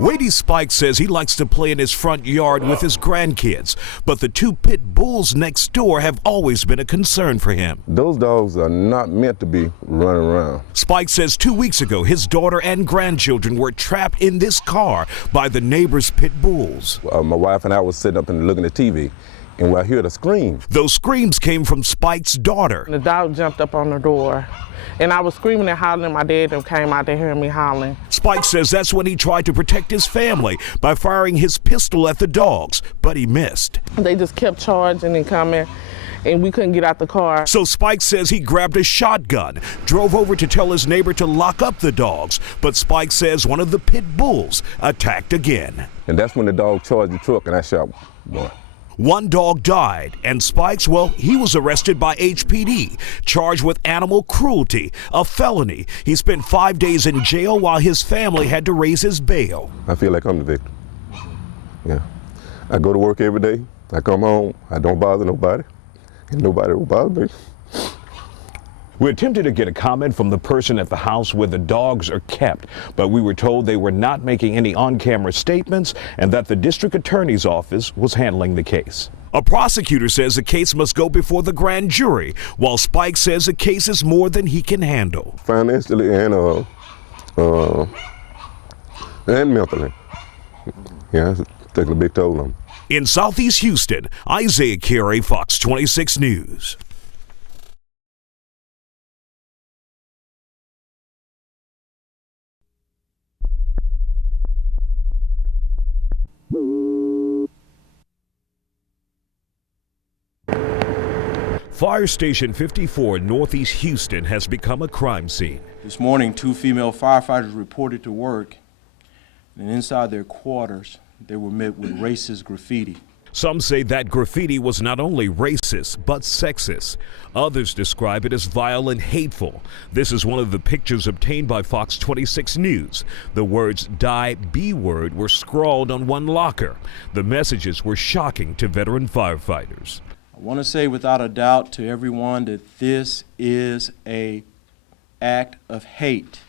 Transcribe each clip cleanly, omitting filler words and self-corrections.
Wadey Spike says he likes to play in his front yard with his grandkids, but the two pit bulls next door have always been a concern for him. Those dogs are not meant to be running around. Spike says 2 weeks ago his daughter and grandchildren were trapped in this car by the neighbor's pit bulls. My wife and I was sitting up and looking at TV, and I heard a scream. Those screams came from Spike's daughter. The dog jumped up on the door, and I was screaming and hollering. My dad came out there hearing me hollering. Spike says that's when he tried to protect his family by firing his pistol at the dogs, but he missed. They just kept charging and coming, and we couldn't get out the car. So Spike says he grabbed a shotgun, drove over to tell his neighbor to lock up the dogs, but Spike says one of the pit bulls attacked again. And that's when the dog charged the truck, and I shot one. One dog died, and Spikes, well, he was arrested by HPD, charged with animal cruelty, a felony. He spent 5 days in jail while his family had to raise his bail. I feel like I'm the victim. Yeah. I go to work every day. I come home. I don't bother nobody, and nobody will bother me. We attempted to get a comment from the person at the house where the dogs are kept, but we were told they were not making any on-camera statements and that the district attorney's office was handling the case. A prosecutor says the case must go before the grand jury, while Spike says the case is more than he can handle. Financially and mentally. Yeah, it's taking a big toll on me. In Southeast Houston, Isiah Carey, Fox 26 News. Fire Station 54 in Northeast Houston has become a crime scene. This morning, 2 female firefighters reported to work, and inside their quarters, they were met with racist graffiti. Some say that graffiti was not only racist, but sexist. Others describe it as vile and hateful. This is one of the pictures obtained by Fox 26 News. The words "Die B-word" were scrawled on one locker. The messages were shocking to veteran firefighters. I want to say without a doubt to everyone that this is an act of hate.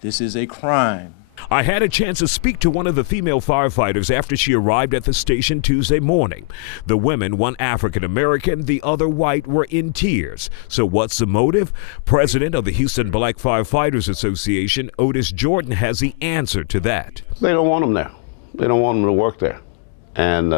This is a crime. I had a chance to speak to one of the female firefighters after she arrived at the station Tuesday morning. The women, one African American, the other white, were in tears. So what's the motive? President of the Houston Black Firefighters Association, Otis Jordan, has the answer to that. They don't want them there. They don't want them to work there. And,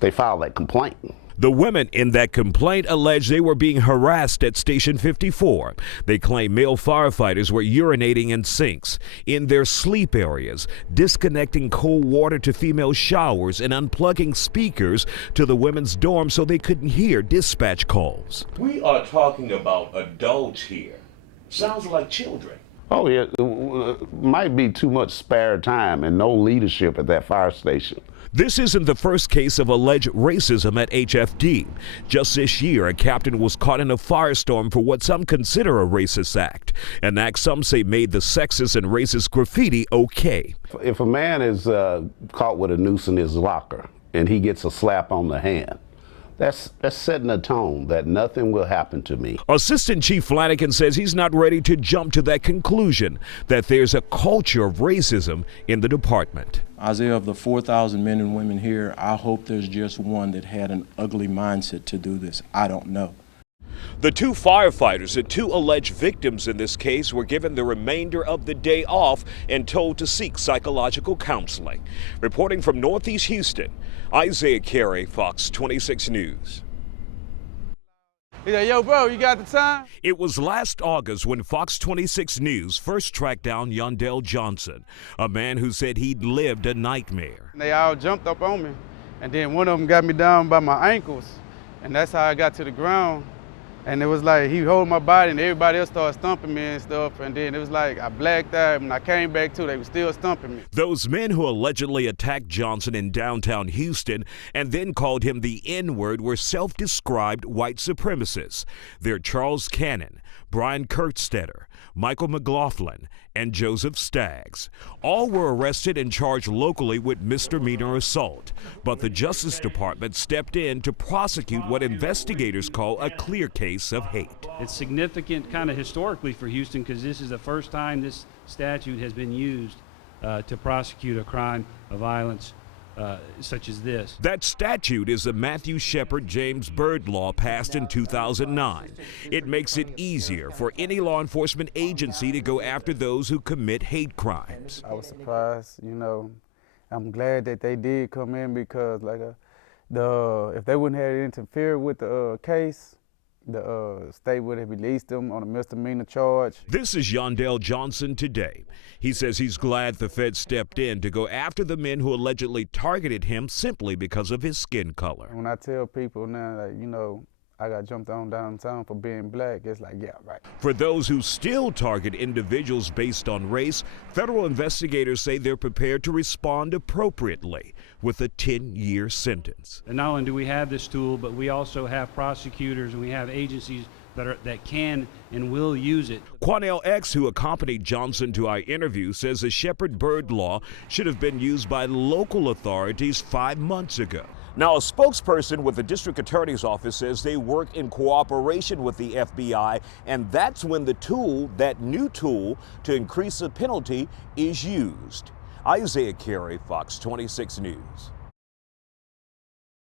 they filed that complaint. The women in that complaint allege they were being harassed at Station 54. They claim male firefighters were urinating in sinks, in their sleep areas, disconnecting cold water to female showers, and unplugging speakers to the women's dorm so they couldn't hear dispatch calls. We are talking about adults here. Sounds like children. Oh, yeah, might be too much spare time and no leadership at that fire station. This isn't the first case of alleged racism at HFD. Just this year, a captain was caught in a firestorm for what some consider a racist act, an act some say made the sexist and racist graffiti okay. If a man is caught with a noose in his locker and he gets a slap on the hand, that's setting a tone that nothing will happen to me. Assistant Chief Flanagan says he's not ready to jump to that conclusion, that there's a culture of racism in the department. Isiah, of the 4,000 men and women here, I hope there's just one that had an ugly mindset to do this. I don't know. The two firefighters, the two alleged victims in this case, were given the remainder of the day off and told to seek psychological counseling. Reporting from Northeast Houston, Isiah Carey, Fox 26 News. He said, yo, bro, you got the time? It was last August when Fox 26 News first tracked down Yondell Johnson, a man who said he'd lived a nightmare. They all jumped up on me, and then one of them got me down by my ankles, and that's how I got to the ground. And it was like he held my body, and everybody else started stumping me and stuff. And then it was like I blacked out, and I came back to, they were still stumping me. Those men who allegedly attacked Johnson in downtown Houston and then called him the N-word were self-described white supremacists. They're Charles Cannon, Brian Kurtstetter, Michael McLaughlin, and Joseph Staggs. All were arrested and charged locally with misdemeanor assault, but the Justice Department stepped in to prosecute what investigators call a clear case of hate. It's significant kind of historically for Houston because this is the first time this statute has been used to prosecute a crime of violence such as this. That statute is the Matthew Shepard James Byrd law passed in 2009. It makes it easier for any law enforcement agency to go after those who commit hate crimes. I was surprised, you know. I'm glad that they did come in because, like, if they wouldn't have interfered with the case, the state would have released them on a misdemeanor charge. This is Yondell Johnson today. He says he's glad the feds stepped in to go after the men who allegedly targeted him simply because of his skin color. When I tell people now that, you know, I got jumped on downtown for being black, it's like, yeah, right. For those who still target individuals based on race, federal investigators say they're prepared to respond appropriately with a 10-year sentence. And not only do we have this tool, but we also have prosecutors and we have agencies that can and will use it. Quanell X, who accompanied Johnson to our interview, says the Shepard Byrd law should have been used by local authorities 5 months ago. Now, a spokesperson with the district attorney's office says they work in cooperation with the FBI, and that's when that new tool to increase the penalty is used. Isiah Carey, Fox 26 News.